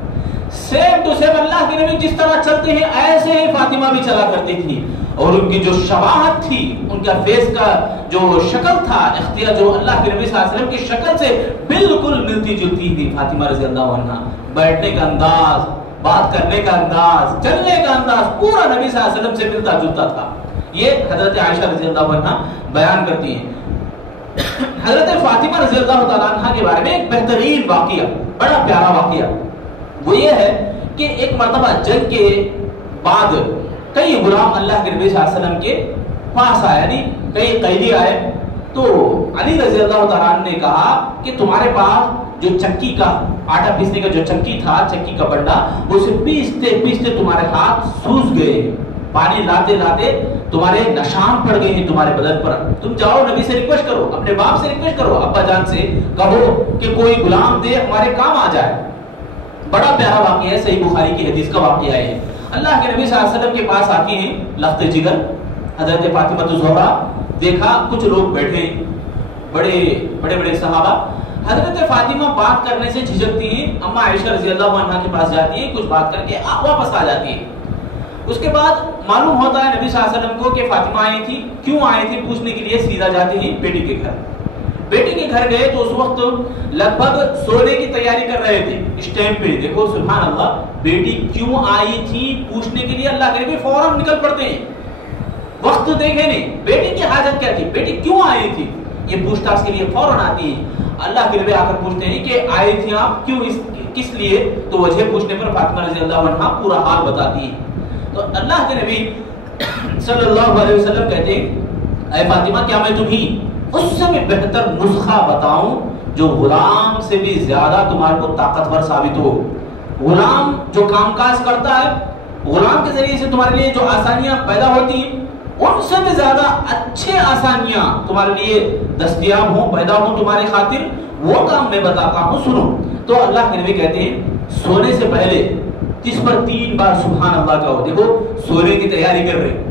سیم ٹو سیم اللہ کے نبی جس طرح چلتے ہیں ایسے ہی فاطمہ بھی چلا کرتی تھی۔ اور ان کی جو شباہت تھی، ان کا فیس کا جو شکل تھا، اختیار جو اللہ کے نبی صلی اللہ علیہ وسلم کی شکل سے بالکل ملتی جلتی تھی فاطمہ رضی اللہ عنہ، بیٹھنے کا انداز، بات کرنے کا انداز، چلنے کا انداز پورا نبی صلی اللہ علیہ وسلم سے ملتا جلتا تھا۔ یہ حضرت عائشہ رضی اللہ عنہ بیان کرتی ہیں۔ حضرت فاطمہ رضی اللہ تعالیٰ عنہ کے بارے میں ایک بہترین واقعہ، بڑا پیارا واقعہ وہ یہ ہے کہ ایک مرتبہ جنگ کے بعد کئی غلام اللہ کے نبی صلی اللہ علیہ وسلم کے پاس آئے، یعنی کئی قیدی آئے، تو علی رضی اللہ تعالیٰ عنہ نے کہا کہ تمہارے پاس جو چکی کا آٹا پیسنے کا جو چکی تھا، چکی کا بنڈا، اسے پیستے پیستے تمہارے ہاتھ سوز گئے، پانی لاتے لاتے تمہارے نشان پڑ گئے ہیں تمہارے بدن پر، تم جاؤ نبی سے ریکویسٹ کرو، اپنے باپ سے ریکویسٹ کرو، ابا جان سے کہو کہ کوئی غلام دے ہمارے کام آ جائے۔ بڑا پیارا واقعہ ہے، صحیح بخاری کی حدیث کا واقعہ ہے۔ اللہ کے نبی صلی اللہ علیہ وسلم کے پاس آتی ہیں لخت جگر حضرت فاطمہ الزہرا، دیکھا کچھ لوگ بیٹھے، بڑے بڑے صحابہ، حضرت فاطمہ بات کرنے سے جھجکتی ہیں، اما عائشہ رضی اللہ عنہا کے پاس جاتی ہیں، کچھ بات کر کے واپس آ جاتی ہیں۔ اس کے بعد معلوم ہوتا ہے نبی صلی اللہ علیہ وسلم کو کہ فاطمہ آئی تھی، کیوں آئی تھی پوچھنے کے لیے سیدھا جاتی ہیں بیٹی کے گھر۔ بیٹی کے گھر گئے تو اس وقت لگ بھگ سونے کی تیاری کر رہے تھے، اس ٹائم پہ دیکھو سبحان اللہ، بیٹی کیوں آئی تھی پوچھنے کے لیے اللہ کے نبی فوراً نکل پڑتے ہیں، وقت دیکھے نہیں، بیٹی کی حاجت کیا تھی، بیٹی کیوں آئی تھی، یہ پوچھ تاچھ کے لیے فوراً آتی ہے۔ اللہ کے نبی آ کر پوچھتے ہیں کہ آئے تھے آپ کیوں، کس لیے، تو وجہ پوچھنے پر فاطمہ رضی اللہ عنہا پورا حال بتاتی ہے۔ تو اللہ کے نبی صلی اللہ علیہ وسلم کہتے ہیں اے فاطمہ کیا میں تمہیں اس سے بھی بہتر نسخہ بتاؤں جو غلام سے بھی زیادہ تمہارے کو طاقتور ثابت ہو۔ غلام جو کام کاج کرتا ہے، غلام کے ذریعے سے تمہارے لیے جو آسانیاں پیدا ہوتی ہیں، ان سے بھی زیادہ اچھے آسانیاں تمہارے لیے دستیاب ہوں، پیدا ہوں تمہارے خاطر، وہ کام میں بتاتا ہوں، سنو۔ تو اللہ کے نبی کہتے ہیں سونے سے پہلے جس پر 3 بار سبحان اللہ کا ہو، دیکھو سونے کی تیاری کر رہے،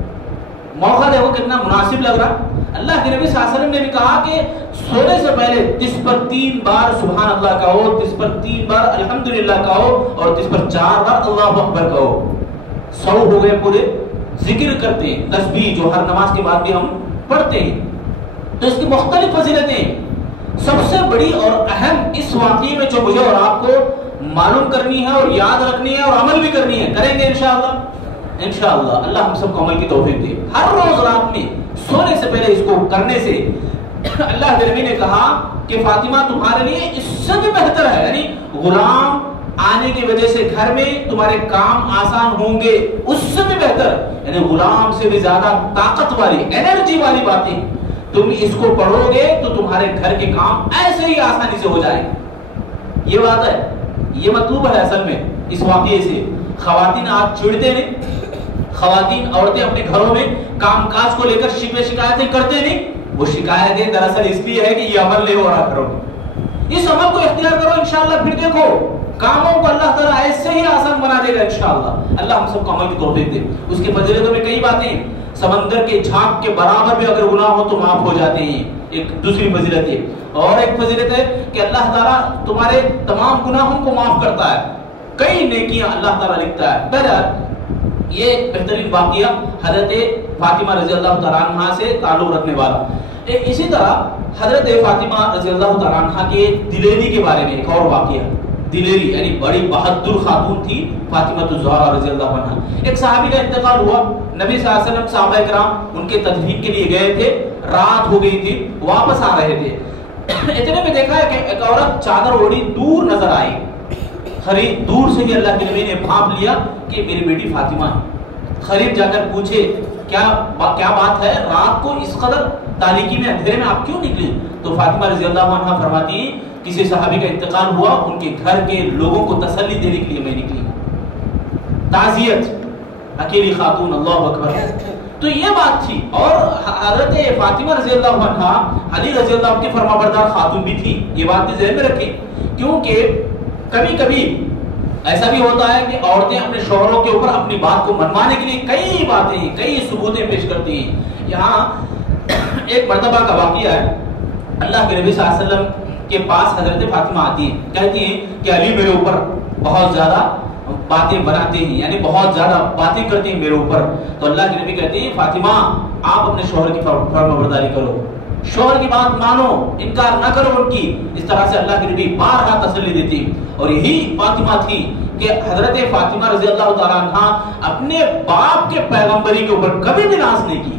موقع دیکھو کتنا مناسب لگ رہا۔ اللہ کے نبی صلی اللہ علیہ وسلم نے بھی کہا کہ سونے سے پہلے جس پر 3 بار سبحان اللہ کا ہو، جس پر 3 بار الحمدللہ کا ہو، اور جس پر 4 بار اللہ اکبر کا ہو، 100 ہو گئے پورے۔ ذکر کرتے ہیں، تسبیح جو ہر نماز کے بعد بھی ہم پڑھتے ہیں، تو اس کی مختلف فضیلتیں، سب سے بڑی اور اہم اس واقعے میں جو مجھے اور آپ کو معلوم کرنی ہے اور یاد رکھنی ہے اور عمل بھی کرنی ہے، کریں گے انشاءاللہ۔ انشاءاللہ اللہ ہم سب کو عمل کی توفیق دے۔ ہر روز رات میں سونے سے پہلے اس کو کرنے سے اللہ کے نبی نے کہا کہ فاطمہ تمہارے لیے اس سے بھی بہتر ہے، یعنی غلام آنے کی وجہ سے گھر میں تمہارے کام آسان ہوں گے، اس سے بھی بہتر، یعنی غلام سے بھی زیادہ طاقت والی، انرجی والی باتیں تم اس کو پڑھو گے تو تمہارے گھر کے کام ایسے ہی آسانی سے ہو جائیں۔ یہ بات ہے، یہ مطلوب ہے اصل میں اس واقعے سے۔ خواتین آج چھڑتے نہیں، خواتین عورتیں اپنے گھروں میں کام کاج کو لے کر شکایتیں کرتے نہیں، وہ شکایتیں دراصل اس لیے ہے کہ یہ عمل نہیں ہو رہا کرو، اس عمل کو اختیار کرو، انشاءاللہ پھر دیکھو کاموں کو اللہ تعالیٰ ایسے ہی آسان بنا دے گا انشاءاللہ۔ اللہ ہم سب کو عمل کی توفیق دے۔ اس کے فضیلتوں میں کئی باتیں، سمندر کے جھاگ کے برابر بھی اگر گناہ ہو تو معاف ہو جاتے ہیں، ایک دوسری فضیلت ہے۔ اور ایک فضیلت ہے کہ اللہ تعالیٰ تمہارے تمام گناہوں کو معاف کرتا ہے، کئی نیکیاں اللہ تعالیٰ لکھتا ہے۔ بہرحال یہ ایک بہترین واقعہ حضرت فاطمہ رضی اللہ تعالیٰ عنہ سے تعلق رکھنے والا۔ اسی طرح حضرت فاطمہ رضی اللہ تعالیٰ عنہ کے دلیری کے بارے میں ایک اور واقعہ، دلیری یعنی بڑی بہادر خاتون تھی فاطمہ الزہرا رضی اللہ عنہا. ایک صحابی کا انتقال ہوا، نبی صلی اللہ علیہ وسلم صحابہ کرام ان کے تدفین کے لیے گئے تھے، رات ہو گئی تھی، واپس آ رہے تھے. اتنے میں دیکھا ہے کہ ایک عورت چادر اوڑھی دور نظر آئی. قریب دور سے بھی اللہ کے نبی نے بھانپ لیا کہ میری بیٹی فاطمہ ہے. قریب جا کر پوچھے کیا بات ہے، رات کو اس قدر تاریکی میں اندھیرے میں آپ کیوں نکلی؟ تو فاطمہ رضی اللہ عنہا فرماتی کسی صحابی کا انتقال ہوا، ان کے گھر کے لوگوں کو تسلی دینے کے لیے میں نکلی. تعزیت، اکیلی خاتون، اللہ اکبر. تو یہ بات تھی. اور حضرت فاطمہ رضی اللہ عنہا علی رضی اللہ عنہ کی فرمانبردار خاتون بھی تھی. یہ بات بھی ذہن میں رکھیں، کیونکہ کبھی کبھی ایسا بھی ہوتا ہے کہ عورتیں اپنے شوہروں کے اوپر اپنی بات کو منوانے کے لیے کئی باتیں، کئی ثبوتیں پیش کرتی ہیں. یہاں ایک مرتبہ کا واقعہ ہے، اللہ کے نبی صلی اللہ علیہ وسلم کے پاس حضرت فاطمہ آتی ہیں، کہتی ہیں کہ علی میرے اوپر بہت زیادہ باتیں بناتے ہیں، یعنی بہت زیادہ باتیں کرتے ہیں میرے اوپر. تو اللہ کے نبی کہتے ہیں فاطمہ آپ اپنے شوہر کی فرمانبرداری کرو، شوہر کی بات مانو، انکار نہ کرو ان کی. اس طرح سے اللہ کے نبی بارہا تسلی دیتی. اور یہی فاطمہ تھی کہ حضرت فاطمہ رضی اللہ تعالیٰ عنہ اپنے باپ کے پیغمبری کے اوپر کبھی بھی ناز نہیں کی.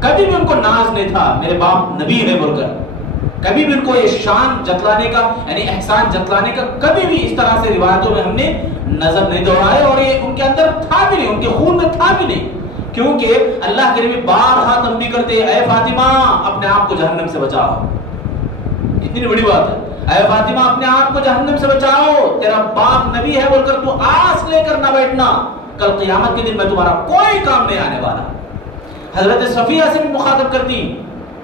کبھی بھی ان کو ناز نہیں تھا میرے باپ نبی ہے بول کر. کبھی بھی ان کو یہ شان جتلانے کا یعنی احسان جتلانے کا کبھی بھی اس طرح سے روایتوں میں ہم نے نظر نہیں دوڑائے. اور یہ ان کے اندر تھا بھی نہیں، ان کے خون میں تھا بھی نہیں، کیونکہ اللہ کے نبی بارہا تنبیہ کرتے اے فاطمہ اپنے آپ کو جہنم سے بچاؤ. اتنی بڑی بات ہے، اے فاطمہ اپنے آپ کو جہنم سے بچاؤ، تیرا باپ نبی ہے بول کر تو آس لے کر نہ بیٹھنا، کل قیامت کے دن میں تمہارا کوئی کام نہیں آنے والا. حضرت صفیہ سے بھی مخاطب کرتے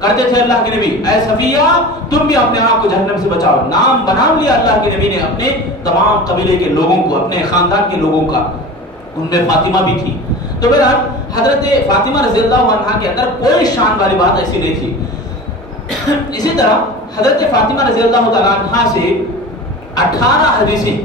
تھے اللہ کے نبی، اے صفیہ تم بھی اپنے آپ کو جہنم سے بچاؤ. نام بنام لیا اللہ کے نبی نے اپنے تمام قبیلے کے لوگوں کو، اپنے خاندان کے لوگوں کا، ان میں فاطمہ بھی تھی. تو بہرحال حضرت فاطمہ رضی اللہ عنہا کے اندر کوئی شان والی بات ایسی نہیں تھی. اسی طرح حضرت فاطمہ رضی اللہ تعالیٰ عنہا سے 18 حدیثیں،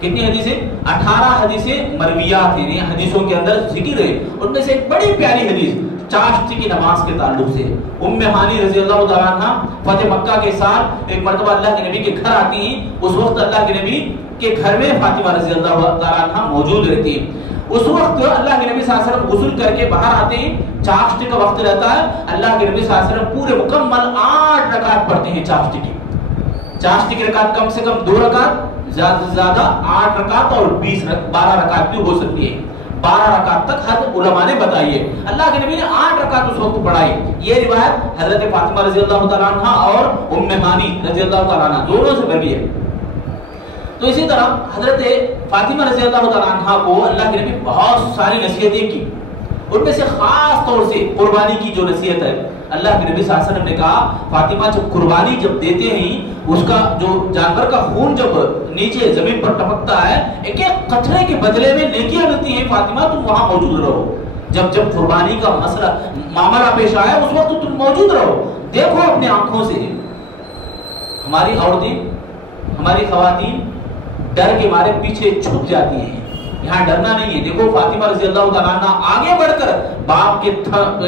کتنی حدیثیں؟ 18 حدیثیں مرویات ہیں، حدیثوں کے اندر ذکر ہے. ان میں سے ایک بڑی پیاری حدیث چاشتی کی نماز کے تعلق سے. ام ہانی رضی اللہ تعالیٰ عنہ فتح مکہ کے ساتھ ایک مرتبہ اللہ کے نبی کے گھر آتی ہیں. اس وقت اللہ کے نبی کے گھر میں فاطمہ رضی اللہ تعالیٰ عنہ موجود رہتی ہیں. اس وقت اللہ کے نبی صلی اللہ علیہ وسلم غسل کر کے باہر آتے ہیں، چاشتی کا وقت رہتا ہے. اللہ کے نبی صلی اللہ علیہ وسلم پورے مکمل 8 رکعت پڑھتے ہیں چاشتی کی. چاشتی کی رکعت کم سے کم 2 رکعت، زیادہ سے زیادہ 8 رکعت اور 12 رکعت بھی ہو سکتی ہے. 12 رکعت تک حد علماء نے بتائیے. اللہ کے نبی نے 8 رکعت اس وقت پڑھائی. یہ روایت حضرت فاطمہ رضی اللہ تعالیٰ عنہ اور ام ہانی رضی اللہ تعالیٰ عنہ دونوں سے بنی ہے. تو اسی طرح حضرت فاطمہ رضی اللہ تعالیٰ عنہ کو اللہ کے نبی بہت ساری نصیحتیں کی. ان میں سے خاص طور سے قربانی کی جو نصیحت ہے، اللہ کے نبی صلی اللہ علیہ وسلم نے کہا فاطمہ جب قربانی جب دیتے ہیں، اس کا جو جانور کا خون جب نیچے زمین پر ٹپکتا ہے، ایک ایک قطرے کے بدلے میں نیکیاں ملتی ہیں. فاطمہ تم وہاں موجود رہو. جب قربانی کا مسئلہ معاملہ پیش آیا اس وقت تم موجود رہو. دیکھو اپنے آنکھوں سے ہماری عورتیں، ہماری خواتین ڈر کے مارے پیچھے چھپ جاتی ہیں. یہاں ڈرنا نہیں ہے. دیکھو فاطمہ رضی اللہ تعالیٰ عنہ آگے بڑھ کر باپ کے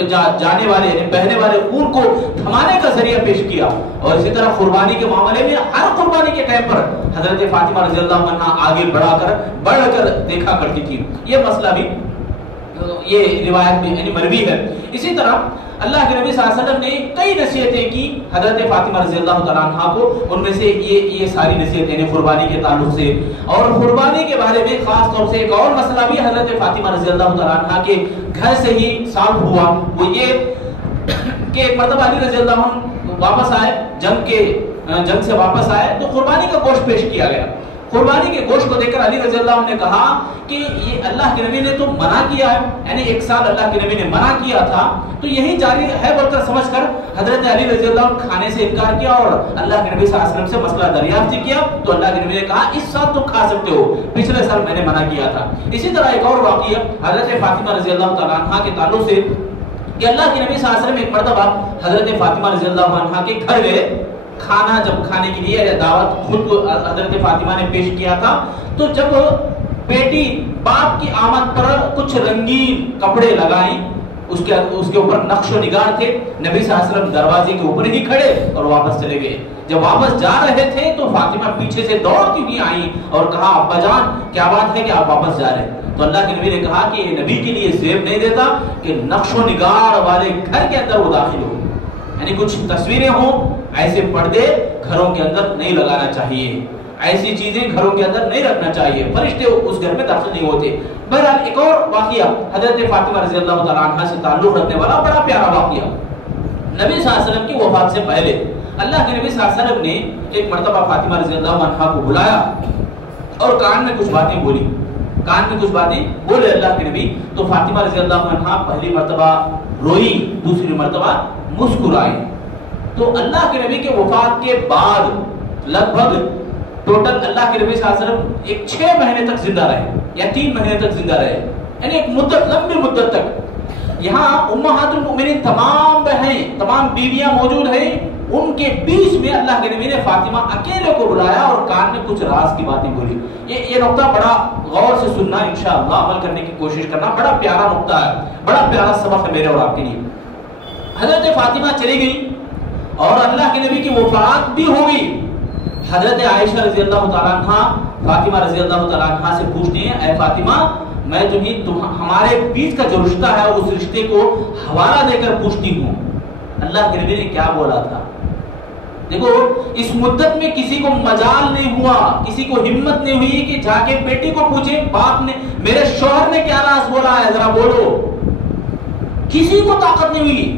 جانے والے یعنی بہنے والے خون کو تھمانے کا ذریعہ پیش کیا. اور اسی طرح قربانی کے معاملے میں ہر قربانی کے ٹائم پر حضرت فاطمہ رضی اللہ عنہ آگے بڑھ کر دیکھا کرتی تھی. یہ مسئلہ بھی یہ روایت میں یعنی مروی ہے. اسی طرح اللہ کے نبی صلی اللہ علیہ وسلم نے کئی نصیحتیں کی حضرت فاطمہ رضی اللہ تعالیٰ عنہ کو. ان میں سے یہ ساری نصیحتیں قربانی کے تعلق سے. اور قربانی کے بارے میں خاص طور سے ایک اور مسئلہ بھی حضرت فاطمہ رضی اللہ تعالیٰ عنہ کے گھر سے ہی صاف ہوا. وہ یہ کہ ایک مرتبہ علی رضی اللہ عنہ واپس آئے، جنگ سے واپس آئے تو قربانی کا گوشت پیش کیا گیا. قربانی کے گوشت کو دیکھ کر علی رضی اللہ عنہ نے کہا کہ یہ اللہ کے نبی نے تو منع کیا ہے، یعنی 1 سال اللہ کے نبی نے منع کیا تھا تو یہی جاری ہے بول کر سمجھ کر حضرت علی رضی اللہ عنہ کھانے سے انکار کیا اور اللہ کے نبی صلی اللہ علیہ وسلم سے مسئلہ دریافت کیا. تو اللہ کے نبی نے کہا اس سال تم کھا سکتے ہو، پچھلے سال میں نے منع کیا تھا. اسی طرح ایک اور واقعہ حضرت فاطمہ رضی اللہ تعالیٰ عنہ کے تعلق سے کہ اللہ کے نبی صلی اللہ علیہ وسلم ایک مرتبہ حضرت فاطمہ رضی اللہ عنہ کے گھر گئے. کھانا جب کھانے کے لیے دعوت خود حضرت فاطمہ نے پیش کیا تھا تو جب بیٹی باپ کی آمد پر کچھ رنگین کپڑے لگائیں اس کے اوپر نقش و نگار تھے. نبی صلی اللہ علیہ وسلم دروازے کے اوپر ہی کھڑے اور واپس چلے گئے. جب واپس جا رہے تھے تو فاطمہ پیچھے سے دوڑتی ہوئی آئی اور کہا ابا جان کیا بات ہے کہ آپ واپس جا رہے ہیں؟ تو اللہ کے نبی نے کہا کہ یہ نبی کے لیے زیب نہیں دیتا کہ نقش و نگار والے گھر کے اندر وہ داخل ہو. یعنی کچھ تصویریں ہوں، ایسے پردے گھروں کے اندر نہیں لگانا چاہیے، ایسی چیزیں گھروں کے اندر نہیں رکھنا چاہیے، فرشتے اس گھر میں داخل نہیں ہوتے. بہرحال ایک اور واقعہ حضرت فاطمہ رضی اللہ تعالیٰ عنہ سے تعلق رکھنے والا بڑا پیارا واقعہ. نبی صلی اللہ علیہ وسلم کی وفات سے پہلے اللہ کے نبی صلی اللہ علیہ وسلم نے ایک مرتبہ فاطمہ رضی اللہ عنہ کو بلایا اور کان میں کچھ باتیں بولی. کان میں کچھ باتیں بولے اللہ کے نبی. تو فاطمہ رضی اللہ عنہ پہلی مرتبہ روئی، دوسری مرتبہ مسکرائی. تو اللہ کے نبی کے وفات کے بعد لگ بھگ ٹوٹل اللہ کے نبی صلی اللہ علیہ وسلم ایک 6 مہینے تک زندہ رہے یا 3 مہینے تک زندہ رہے، یعنی ایک مدت، لمبی مدت تک. یہاں امہات المؤمنین تمام بہنیں، تمام بیویاں موجود ہیں. ان کے بیچ میں اللہ کے نبی نے فاطمہ اکیلے کو بلایا اور کان میں کچھ راز کی باتیں بولی. یہ نقطہ بڑا غور سے سننا، انشاءاللہ عمل کرنے کی کوشش کرنا. بڑا پیارا نقطہ ہے، بڑا پیارا سبق ہے میرے اور آپ کے لیے. حضرت فاطمہ چلی گئی اور اللہ کے نبی کی وفات بھی ہو گئی. حضرت عائشہ رضی اللہ تعالیٰ عنہ فاطمہ رضی اللہ تعالیٰ عنہ سے پوچھتی ہیں، اے فاطمہ میں ہمارے بیچ کا جو رشتہ ہے اس رشتے کو حوالہ دے کر پوچھتی ہوں، اللہ کے نبی نے کیا بولا تھا؟ دیکھو اس مدت میں کسی کو مجال نہیں ہوا، کسی کو ہمت نہیں ہوئی کہ جا کے بیٹی کو پوچھے باپ نے، میرے شوہر نے کیا راز بولا ہے ذرا بولو. کسی کو طاقت نہیں ہوئی.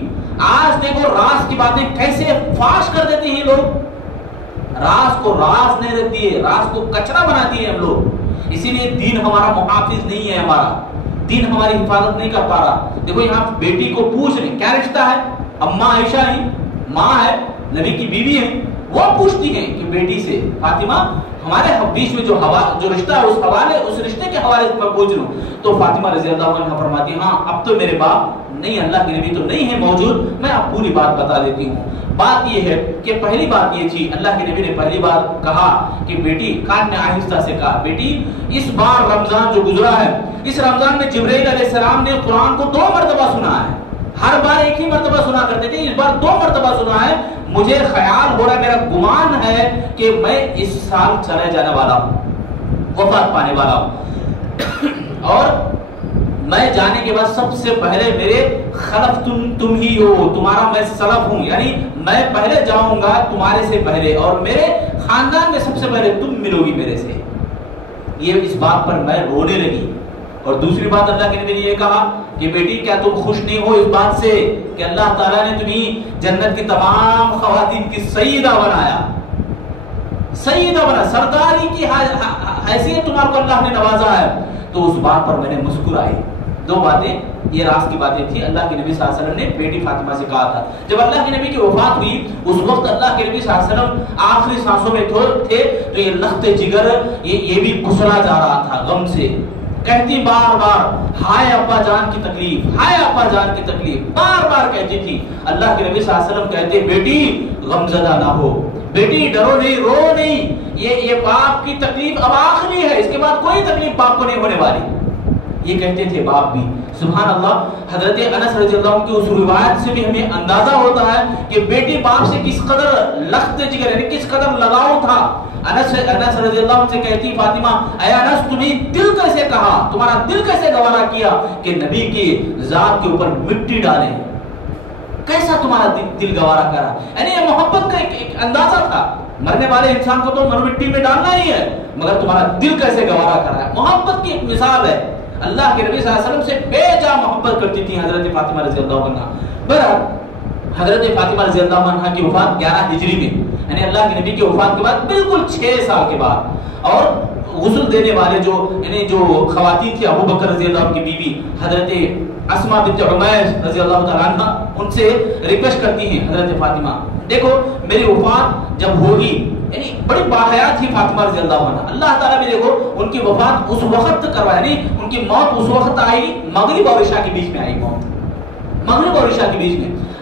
آج دیکھو راز کی باتیں کیسے فاش کر دیتے ہیں لوگ. راز کو راز نہیں رکھتی ہے، راز کو کچرا بناتی ہے ہم لوگ. اسی لیے دین ہمارا محافظ نہیں ہے، ہمارا دین ہماری حفاظت نہیں کر پا رہا. دیکھو یہاں بیٹی کو پوچھ رہے کیا رشتہ ہے، اماں عائشہ ہی ماں ہے، نبی کی بیوی ہے، وہ پوچھتی ہیں کہ بیٹی سے فاطمہ ہمارے بیچ میں جو رشتہ ہے اس رشتے کے حوالے سے میں پوچھ لوں. تو فاطمہ رضی اللہ عنہ فرماتی ہیں ہاں اب تو میرے باپ نہیں، اللہ کے نبی تو نہیں ہے موجود، میں اب پوری بات بتا دیتی ہوں. بات یہ ہے کہ پہلی بات یہ تھی، اللہ کے نبی نے پہلی بار کہا کہ بیٹی، کان نے آہستہ سے کہا بیٹی اس بار رمضان جو گزرا ہے، اس رمضان میں جبرائیل علیہ السلام نے قرآن کو 2 مرتبہ سنا ہے. ہر بار ایک ہی مرتبہ سنا کرتے تھے، اس بار 2 مرتبہ سنا ہے. مجھے خیال ہو رہا ہے، میرا گمان ہے کہ میں اس سال چلے جانے والا ہوں، وفات پانے والا ہوں، اور میں جانے کے بعد سب سے پہلے میرے خلف تم ہی ہو، تمہارا میں سلف ہوں، یعنی میں پہلے جاؤں گا تمہارے سے پہلے، اور میرے خاندان میں سب سے پہلے تم ملو گی میرے سے. یہ اس بات پر میں رونے لگی. اور دوسری بات اللہ کے نبی نے یہ کہا کہ بیٹی کیا تم خوش نہیں ہو اس بات سے کہ اللہ تعالیٰ نے تمہیں جنت کی تمام خواتین کی سیدہ بنایا، سیدہ بنا، سرداری کی حیثیت تمہارے کو اللہ نے نوازا ہے. تو اس بات پر میں نے مسکرائی. 2 باتیں، یہ راز کی باتیں تھی اللہ کے نبی صلی اللہ علیہ وسلم نے بیٹی فاطمہ سے کہا تھا. جب اللہ کے نبی کی وفات ہوئی اس وقت اللہ کے نبی صلی اللہ علیہ وسلم آخری سانسوں میں تھے تو یہ لخت جگر یہ بھی کسلا جا رہا تھا غم سے. کہتی بار بار ہائے ابا جان کی تکلیف، ہائے ابا جان کی تکلیف، بار بار کہتی تھی. اللہ کے نبی صلی اللہ علیہ وسلم کہتے بیٹی غمزدہ نہ ہو، بیٹی ڈرو نہیں، رو نہیں، یہ باپ کی تکلیف اب آخری ہے، اس کے بعد کوئی تکلیف باپ کو نہیں ہونے والی. یہ کہتے تھے باپ بھی. سبحان اللہ. حضرت انس رضی اللہ عنہ کی اس روایت سے بھی ہمیں اندازہ ہوتا ہے کہ بیٹی باپ سے کس قدر لخت جگر یعنی کس قدر لگاؤ تھا. انس رضی اللہ عنہ سے کہتی فاطمہ اے انس تمہیں دل کیسے کہا، تمہارا دل کیسے گوارا کیا کہ نبی کی ذات کے اوپر مٹی ڈالیں، کیسا تمہارا دل گوارا کرا. یعنی یہ محبت کا ایک اندازہ تھا. مرنے والے انسان کو تو مٹی میں ڈالنا ہی ہے، مگر تمہارا دل کیسے گوارا کر رہا ہے. محبت کی ایک مثال ہے. اللہ کے نبی صلی اللہ علیہ وسلم سے بے جا محبت کرتی تھی حضرت فاطمہ رضی اللہ عنہ. بہرحال حضرت فاطمہ رضی اللہ عنہ کی وفات 11 ہجری میں، یعنی اللہ کے نبی کی وفات کے بعد بالکل 6 سال کے بعد. اور غسل دینے والے جو خواتین تھی، ابو بکر رضی اللہ عنہ کی بیوی حضرت اسماء بنت عمیس رضی اللہ تعالیٰ عنہ، ان سے ریکویسٹ کرتی ہیں حضرت فاطمہ دیکھو میری وفات جب ہوگی، یعنی بڑی باحیات تھی فاطمہ رضی اللہ عنہ. اللہ تعالیٰ بھی دیکھو ان کی وفات اس وقت کروایا، یعنی ان کی موت اس وقت آئی، مغرب اور عشاء کے بیچ میں آئی موت، مغرب اور عشاء کے بیچ میں.